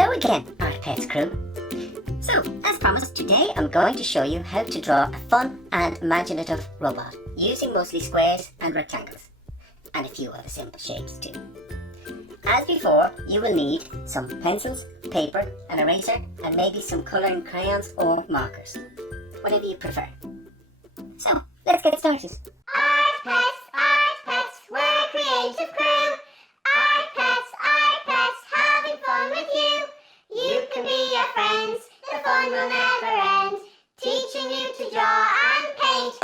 Hello again, Art Pets crew. So, as promised, today I'm going to show you how to draw a fun and imaginative robot using mostly squares and rectangles, and a few other simple shapes too. As before, you will need some pencils, paper, an eraser, and maybe some colouring crayons or markers, whatever you prefer. So, let's get started. Art Pets, we're a creative crew. Art Pets, having fun with you. You can be our friends, the fun will never end. Teaching you to draw and paint.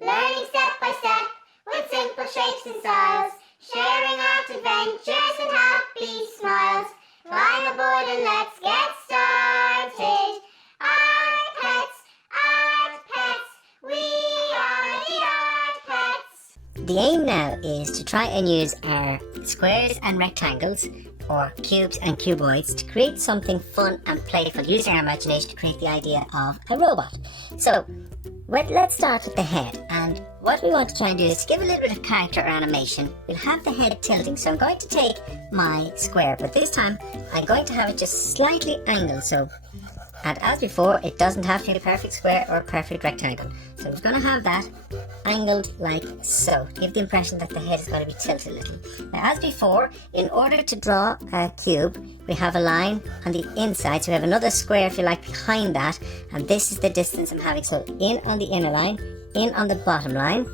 Learning step by step with simple shapes and styles. Sharing art adventures and happy smiles. Climb aboard and let's get started. Art Pets, we are the Art Pets. The aim now is to try and use our squares and rectangles, or cubes and cuboids, to create something fun and playful using our imagination to create the idea of a robot. So, let's start with the head, and what we want to try and do is to give a little bit of character or animation. We'll have the head tilting, so I'm going to take my square, but this time I'm going to have it just slightly angled, and as before, it doesn't have to be a perfect square or a perfect rectangle. So I'm going to have that angled like so, to give the impression that the head is going to be tilted a little. Now, as before, in order to draw a cube, we have a line on the inside, so we have another square, if you like, behind that, and this is the distance I'm having. So in on the inner line, in on the bottom line,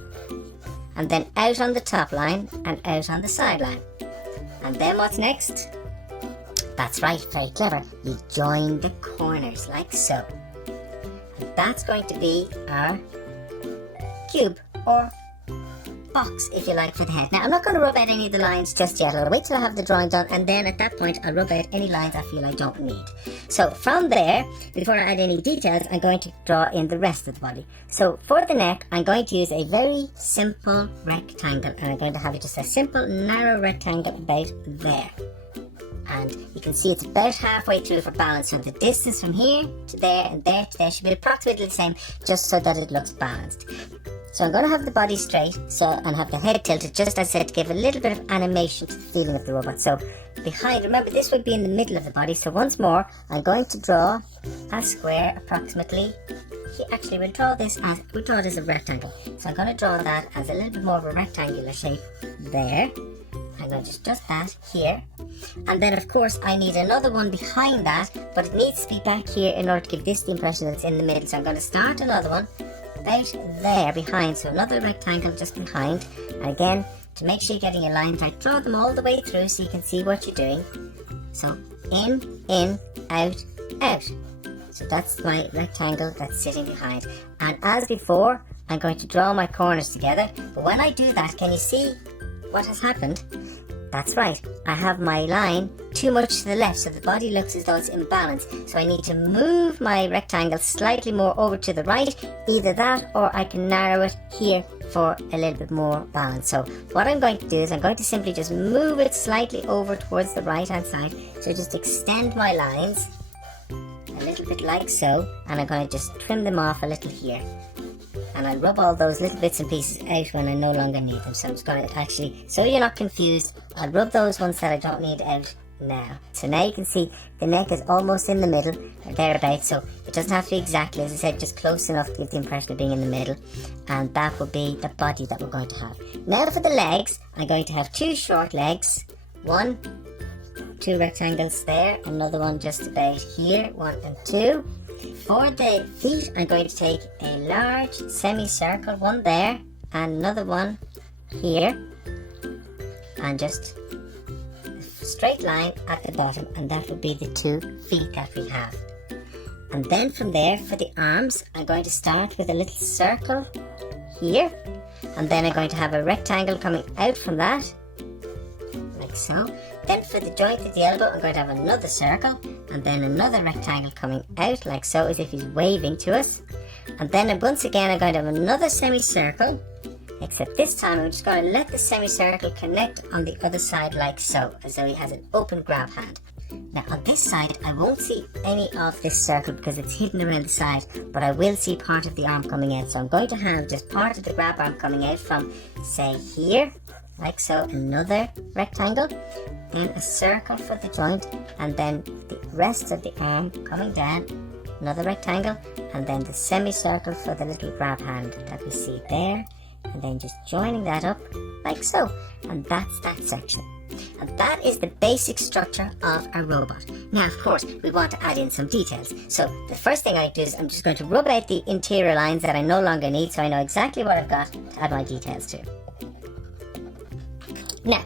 and then out on the top line, and out on the side line. And then what's next? That's right, very clever. You join the corners like so. And that's going to be our cube, or box, if you like, for the head. Now, I'm not going to rub out any of the lines just yet. I'll wait till I have the drawing done, and then at that point I'll rub out any lines I feel I don't need. So from there, before I add any details, I'm going to draw in the rest of the body. So for the neck, I'm going to use a very simple rectangle, and I'm going to have just a simple narrow rectangle about there. And you can see it's about halfway through for balance, so the distance from here to there and there to there should be approximately the same, just so that it looks balanced. So I'm going to have the body straight, and have the head tilted, just as I said, to give a little bit of animation to the feeling of the robot. So behind, remember, this would be in the middle of the body, so once more I'm going to draw a square approximately. Actually, we'll draw it as a rectangle. So I'm going to draw that as a little bit more of a rectangular shape there. I'm going to just adjust that here, and then of course I need another one behind that, but it needs to be back here in order to give this the impression that it's in the middle. So I'm going to start another one about there behind, so another rectangle just behind, and again, to make sure you're getting your lines right, draw them all the way through so you can see what you're doing. So in, out, out. So that's my rectangle that's sitting behind, and as before, I'm going to draw my corners together, but when I do that, can you see what has happened? That's right, I have my line too much to the left, so the body looks as though it's imbalanced. So I need to move my rectangle slightly more over to the right, either that or I can narrow it here for a little bit more balance. So what I'm going to do is I'm going to simply just move it slightly over towards the right hand side. So just extend my lines a little bit like so, and I'm going to just trim them off a little here. And I rub all those little bits and pieces out when I no longer need them. So I'm just going to actually, so you're not confused, I'll rub those ones that I don't need out now. So now you can see the neck is almost in the middle, or thereabouts. So it doesn't have to be exactly, as I said, just close enough to give the impression of being in the middle. And that will be the body that we're going to have. Now for the legs, I'm going to have two short legs. Two rectangles there, another one just about here, 1 and 2. For the feet, I'm going to take a large semicircle, one there, and another one here, and just a straight line at the bottom, and that will be the 2 feet that we have. And then from there, for the arms, I'm going to start with a little circle here, and then I'm going to have a rectangle coming out from that, like so. Then for the joint of the elbow, I'm going to have another circle, and then another rectangle coming out like so, as if he's waving to us. And then once again, I'm going to have another semicircle, except this time I'm just going to let the semicircle connect on the other side like so, as though he has an open grab hand. Now on this side, I won't see any of this circle because it's hidden around the side, but I will see part of the arm coming out. So I'm going to have just part of the grab arm coming out from, say, here like so, another rectangle, then a circle for the joint, and then the rest of the arm coming down, another rectangle, and then the semicircle for the little grab hand that we see there, and then just joining that up like so, and that's that section. And that is the basic structure of a robot. Now, of course, we want to add in some details. So the first thing I do is I'm just going to rub out the interior lines that I no longer need, so I know exactly what I've got to add my details to. Now,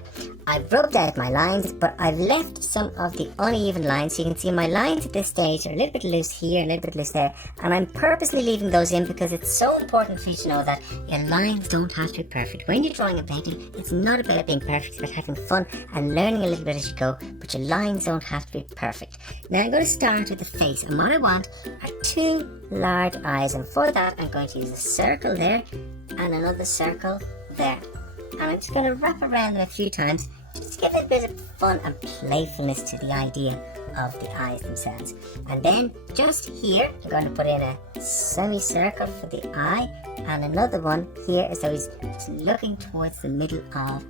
I've rubbed out my lines, but I've left some of the uneven lines. So you can see my lines at this stage are a little bit loose here, a little bit loose there, and I'm purposely leaving those in because it's so important for you to know that your lines don't have to be perfect. When you're drawing and painting, it's not about being perfect, it's about having fun and learning a little bit as you go, but your lines don't have to be perfect. Now I'm going to start with the face, and what I want are two large eyes, and for that I'm going to use a circle there and another circle there. And I'm just going to wrap around them a few times just to give it a bit of fun and playfulness to the idea of the eyes themselves. And then just here I'm going to put in a semicircle for the eye, and another one here as though he's just looking towards the middle of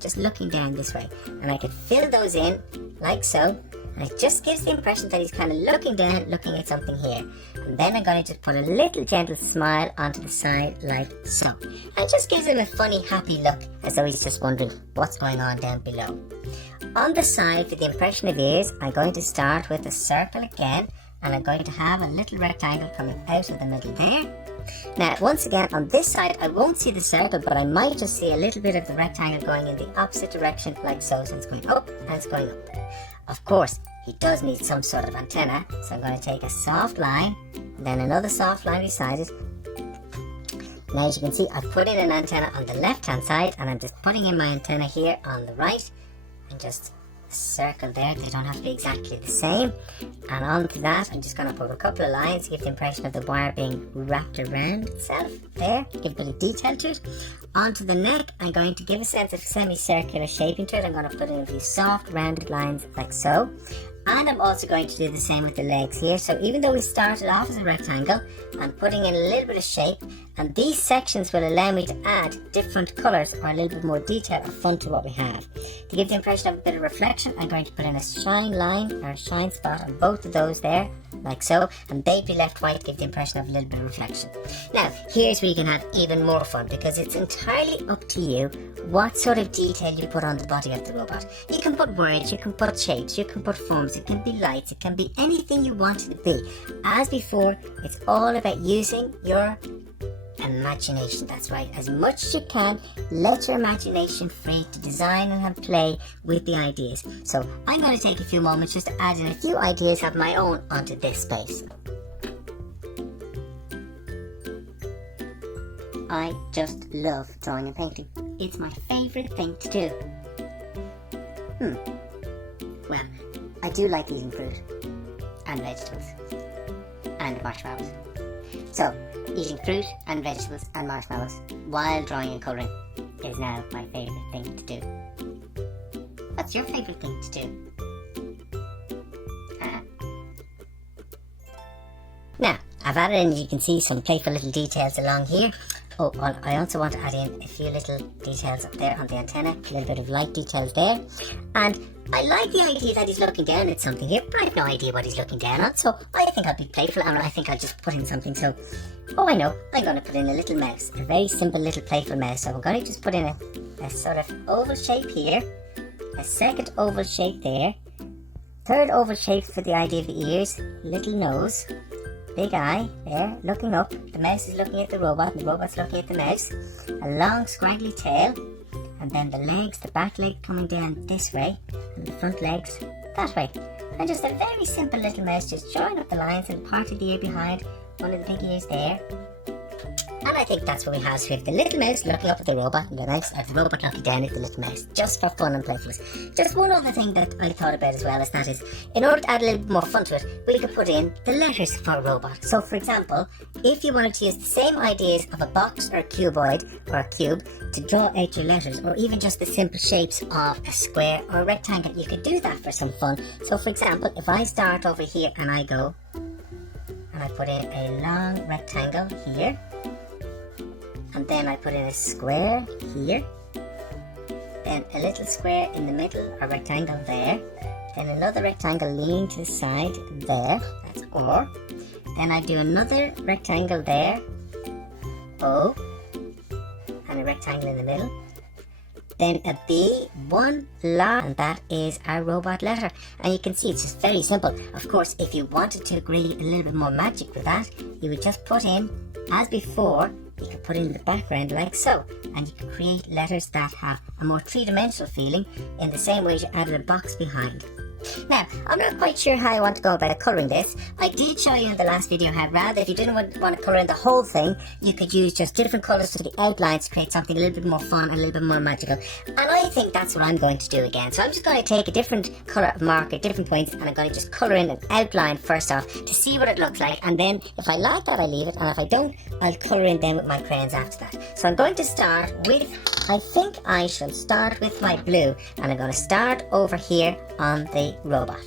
just looking down this way. And I could fill those in like so, and it just gives the impression that he's kind of looking down, looking at something here. And then I'm going to just put a little gentle smile onto the side like so. And it just gives him a funny, happy look as though he's just wondering what's going on down below. On the side, for the impression of ears, I'm going to start with a circle again, and I'm going to have a little rectangle coming out of the middle there. Now, once again, on this side, I won't see the circle, but I might just see a little bit of the rectangle going in the opposite direction like so. So it's going up and it's going up there. Of course, he does need some sort of antenna, so I'm going to take a soft line, and then another soft line beside it. Now, as you can see, I've put in an antenna on the left-hand side, and I'm just putting in my antenna here on the right, and just a circle there. They don't have to be exactly the same. And onto that, I'm just going to put a couple of lines to give the impression of the wire being wrapped around itself there, give a bit of detail to it. Onto the neck, I'm going to give a sense of semicircular shaping to it. I'm going to put in these soft, rounded lines like so. And I'm also going to do the same with the legs here. So even though we started off as a rectangle, I'm putting in a little bit of shape, and these sections will allow me to add different colours or a little bit more detail or fun to what we have. To give the impression of a bit of reflection, I'm going to put in a shine line or a shine spot on both of those there, like so, and they'd be left white to give the impression of a little bit of reflection. Now, here's where you can have even more fun, because it's entirely up to you what sort of detail you put on the body of the robot. You can put words, you can put shapes, you can put forms, it can be lights, it can be anything you want it to be. As before, it's all about using your imagination. That's right, as much as you can, let your imagination free to design and have play with the ideas. So I'm going to take a few moments just to add in a few ideas of my own onto this space. I just love drawing and painting. It's my favourite thing to do. Well, I do like eating fruit and vegetables and marshmallows. So, eating fruit and vegetables and marshmallows while drawing and colouring is now my favourite thing to do. What's your favourite thing to do? Now, I've added in, as you can see, some playful little details along here. Oh, well, I also want to add in a few little details up there on the antenna, a little bit of light details there. And I like the idea that he's looking down at something here, but I have no idea what he's looking down on, so I think I'll be playful, and I think I'll just put in something. So, oh, I know, I'm going to put in a little mouse, a very simple little playful mouse. So I'm going to just put in a sort of oval shape here, a second oval shape there, third oval shape for the idea of the ears, little nose, big eye there, looking up. The mouse is looking at the robot, and the robot's looking at the mouse. A long scraggly tail, and then the legs, the back leg coming down this way, and the front legs that way. And just a very simple little mouse just drawing up the lines and part of the ear behind, one of the big ears there. And I think that's what we have. So we have the little mouse looking up at the robot, and the robot looking down at the little mouse, just for fun and playfulness. Just one other thing that I thought about as well is that in order to add a little bit more fun to it, we could put in the letters for a robot. So for example, if you wanted to use the same ideas of a box or a cuboid or a cube to draw out your letters, or even just the simple shapes of a square or a rectangle, you could do that for some fun. So for example, if I start over here and I go and I put in a long rectangle here, and then I put in a square here, then a little square in the middle, a rectangle there, then another rectangle leaning to the side there, that's O. Then I do another rectangle there, O, and a rectangle in the middle. Then a B, one large, and that is our robot letter. And you can see it's just very simple. Of course, if you wanted to create a little bit more magic with that, you would just put in, as before, you could put in the background like so, and you can create letters that have a more three-dimensional feeling in the same way as you added a box behind. Now, I'm not quite sure how I want to go about colouring this. I did show you in the last video how rather if you didn't want to colour in the whole thing, you could use just different colours for the outlines to create something a little bit more fun and a little bit more magical. And I think that's what I'm going to do again. So I'm just going to take a different colour marker, different points, and I'm going to just colour in an outline first off to see what it looks like. And then if I like that, I leave it. And if I don't, I'll colour in then with my crayons after that. So I'm going to start with, I think I shall start with my blue. And I'm going to start over here on the robot.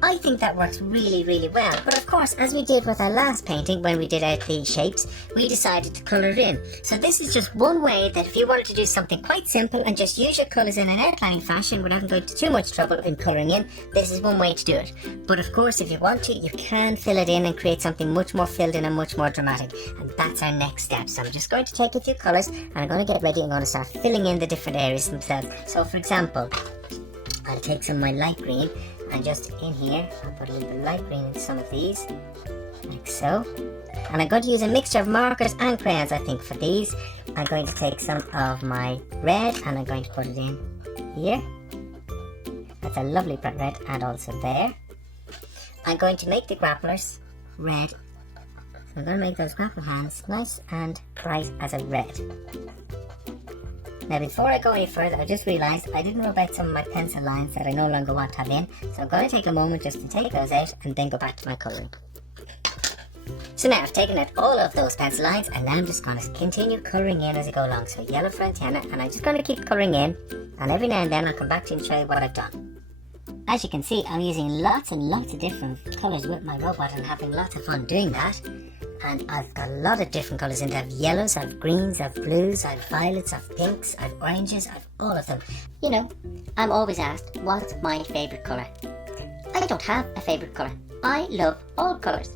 I think that works really, really well. But of course, as we did with our last painting, when we did out the shapes, we decided to colour it in. So this is just one way that if you wanted to do something quite simple and just use your colours in an outlining fashion without going to too much trouble in colouring in, this is one way to do it. But of course, if you want to, you can fill it in and create something much more filled in and much more dramatic. And that's our next step. So I'm just going to take a few colours and I'm going to get ready. I'm going to start filling in the different areas themselves. So for example, I'll take some of my light green and just in here I'll put a little bit of light green into some of these like so, and I'm going to use a mixture of markers and crayons I think for these. I'm going to take some of my red and I'm going to put it in here. That's a lovely bright red, and also there. I'm going to make the grapplers red, so I'm going to make those grapple hands nice and bright as a red. Now before I go any further, I just realised I didn't rub out some of my pencil lines that I no longer want to have in, so I'm going to take a moment just to take those out and then go back to my colouring. So now I've taken out all of those pencil lines, and now I'm just going to continue colouring in as I go along. So yellow for antenna, and I'm just going to keep colouring in, and every now and then I'll come back to you and show you what I've done. As you can see, I'm using lots and lots of different colours with my robot and having lots of fun doing that. And I've got a lot of different colours in there. I have yellows, I have greens, I have blues, I have violets, I have pinks, I have oranges, I have all of them. You know, I'm always asked, what's my favourite colour? I don't have a favourite colour. I love all colours.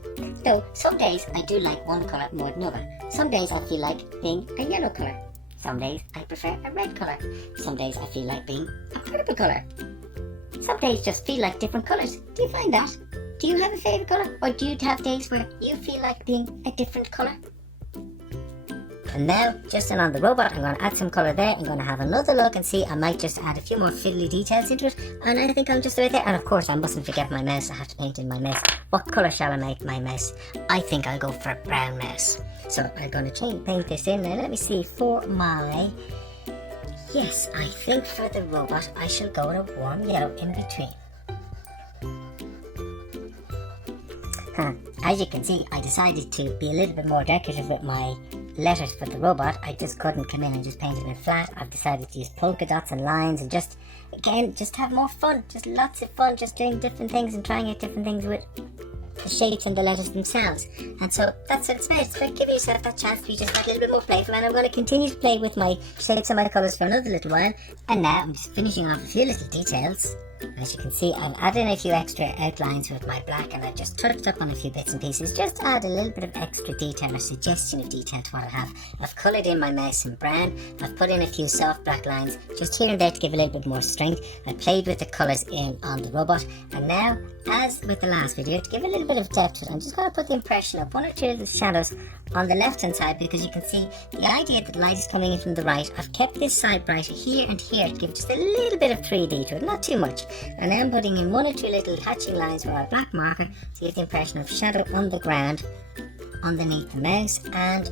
Though some days I do like one colour more than another. Some days I feel like being a yellow colour. Some days I prefer a red colour. Some days I feel like being a purple colour. Some days just feel like different colours. Do you find that? Do you have a favourite colour, or do you have days where you feel like being a different colour? And now, just on the robot, I'm going to add some colour there. I'm going to have another look and see. I might just add a few more fiddly details into it, and I think I'm just about there. And of course, I mustn't forget my mouse. I have to paint in my mouse. What colour shall I make my mouse? I think I'll go for a brown mouse. So I'm going to paint this in. Now let me see, for my... Yes, I think for the robot, I shall go with a warm yellow in between. As you can see, I decided to be a little bit more decorative with my letters for the robot. I just couldn't come in and just paint it flat. I've decided to use polka dots and lines and just, again, just have more fun. Just lots of fun, just doing different things and trying out different things with the shapes and the letters themselves. And so that's what it's about. It's about giving yourself that chance to be just a little bit more playful. And I'm going to continue to play with my shapes and my colours for another little while. And now I'm just finishing off a few little details. As you can see, I've added in a few extra outlines with my black, and I've just touched up on a few bits and pieces just to add a little bit of extra detail or suggestion of detail to what I have. I've coloured in my mouse in brown. I've put in a few soft black lines just here and there to give a little bit more strength. I played with the colours in on the robot, and now, as with the last video, to give a little bit of depth to it, I'm just going to put the impression of one or two little shadows on the left hand side, because you can see the idea that the light is coming in from the right. I've kept this side brighter here and here to give just a little bit of 3D to it, not too much. And now I'm putting in one or two little hatching lines with our black marker to give the impression of shadow on the ground underneath the mouse and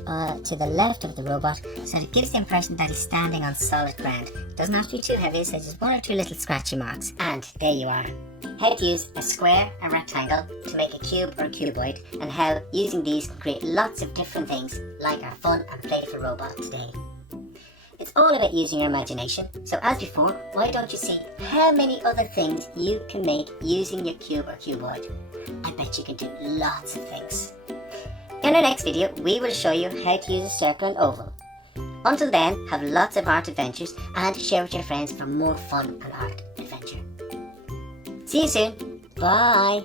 to the left of the robot, so it gives the impression that he's standing on solid ground. It doesn't have to be too heavy, so just one or two little scratchy marks. And there you are. How to use a square, a rectangle to make a cube or a cuboid, and how using these can create lots of different things like our fun and playful robot today. It's all about using your imagination. So as before, why don't you see how many other things you can make using your cube or cuboid? I bet you can do lots of things. In our next video, we will show you how to use a circle and oval. Until then, have lots of art adventures and share with your friends for more fun and art adventure. See you soon. Bye.